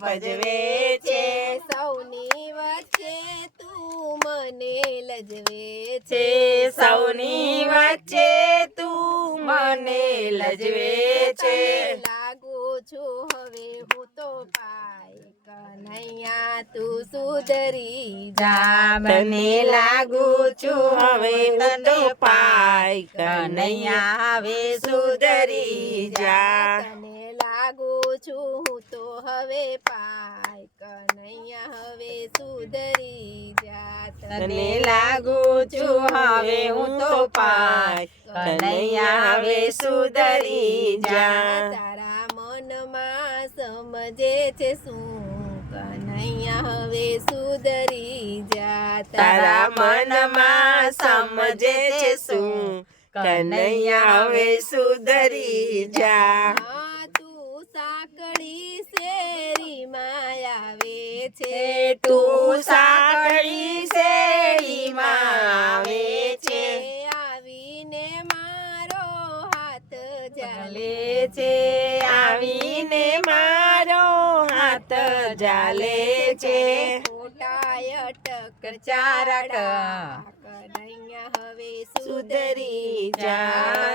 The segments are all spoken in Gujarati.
ભજવે છે. સૌની વચ્ચે તું મને લજવે છે. સૌની વચ્ચે તું મને લજવે છે. લાગુ છું હવે હું તો પાય કનૈયા તું સુધરી જા. મને લાગુ છું હવે તો પાય કનૈયા હવે સુધરી જા. છું હું તો હવે પાય કનૈયા હવે સુધરી જા તને લાગુ છું હવે હું તો પાય કનૈયા હવે સુધરી જા તારા મનમાં સમજે છે શું? કનૈયા હવે સુધરી જા તારા મનમાં સમજે છે શું? કનૈયા હવે સુધરી જા. હા, શેરી માં આવે છે. તું સાંકળી શેરીમાં આવે છે. આવીને મારો હાથ ચાલે છે. આવીને મારો હાથ જાલે છે. ખોટાય અટક ચારક કનૈયા હવે સુધરી જા.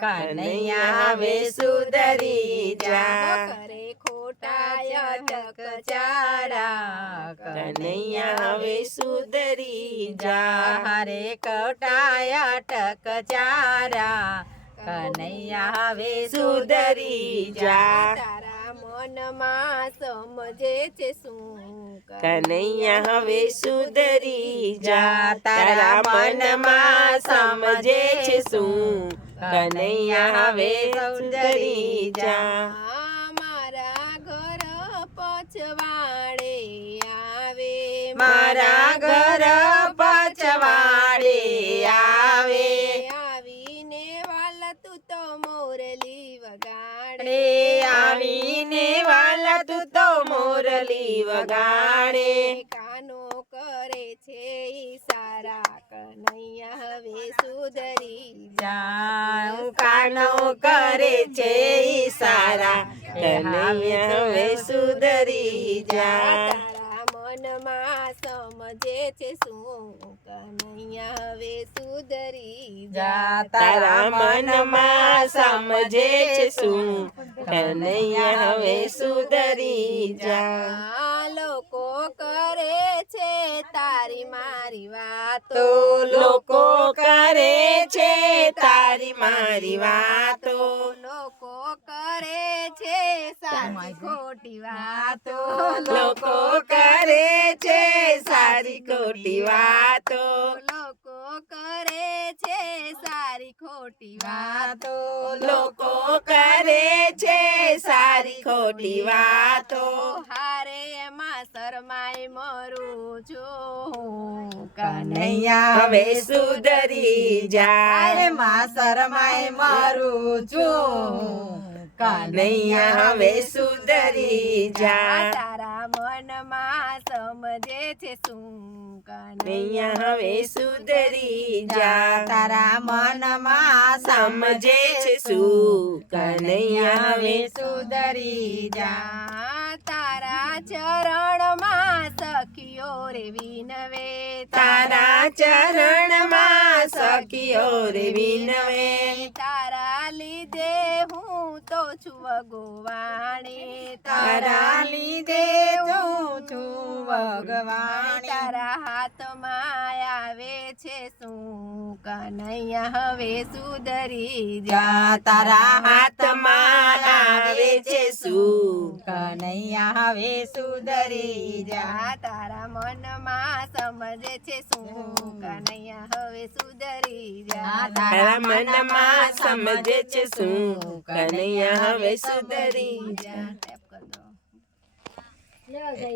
કનૈયા વે સુધરી જા. કરે ખોટાય ચકચારા ચારા. કનૈયા વે સુધરી જા. હરે કટાય ટકચારા કનૈયા વે સુધરી જા. તારા મનમાં સમજે છે શું કનૈયા હવે સુધરી જા. તારા મનમાં સમજે છે શું કનૈયા હવે સુધરી જા. મારા ઘર પછવાડે આવે. મારા ઘર પછવાડે આવે. આવીને વાલા તું તો મોરલી વગાડે. આવીને વાલા તું તો મોરલી વગાડે. કનૈયા હવે સુધરી જા. મનમાં સમજે છે શું કનૈયા હવે સુધરી જા. તારા મનમાં સમજે છે શું કનૈયા હવે સુધરી જા. લોકો કરે છે તારી મારી વાતો. લોકો કરે છે તારી મારી વાતો. ખોટી વાતો લોકો કરે છે સારી ખોટી વાતો લોકો કરે છે સારી ખોટી વાતો લોકો કરે છે સારી ખોટી વાતો હારે એમાં શરમાય મરું છું. કનૈયા હવે સુધરી જાય. માં શરમાય મારું છું. કનૈયા હવે સુધરી જા. તારા મનમાં સમજે છે શું? કનૈયા હવે સુધરી જા. તારા મનમાં સમજે છે શું? કનૈયા હવે સુધરી જા. તારા ચરણમાં સખીઓ રે વિનવે તારા ચરણમાં સખીઓ રે વિનવે છું ભગવાણી તારા લીધે હું છું તારા હાથમાં આવે છે શું કનૈયા હવે સુધરી જા જા તારા હાથમાં આવે છે શું કનૈયા હવે દરી જા. તારા મનમાં સમજે છે શું? કનૈયા હવે સુધરી જા. તારા મનમાં સમજે છે શું? કનૈયા હવે સુધરી જા.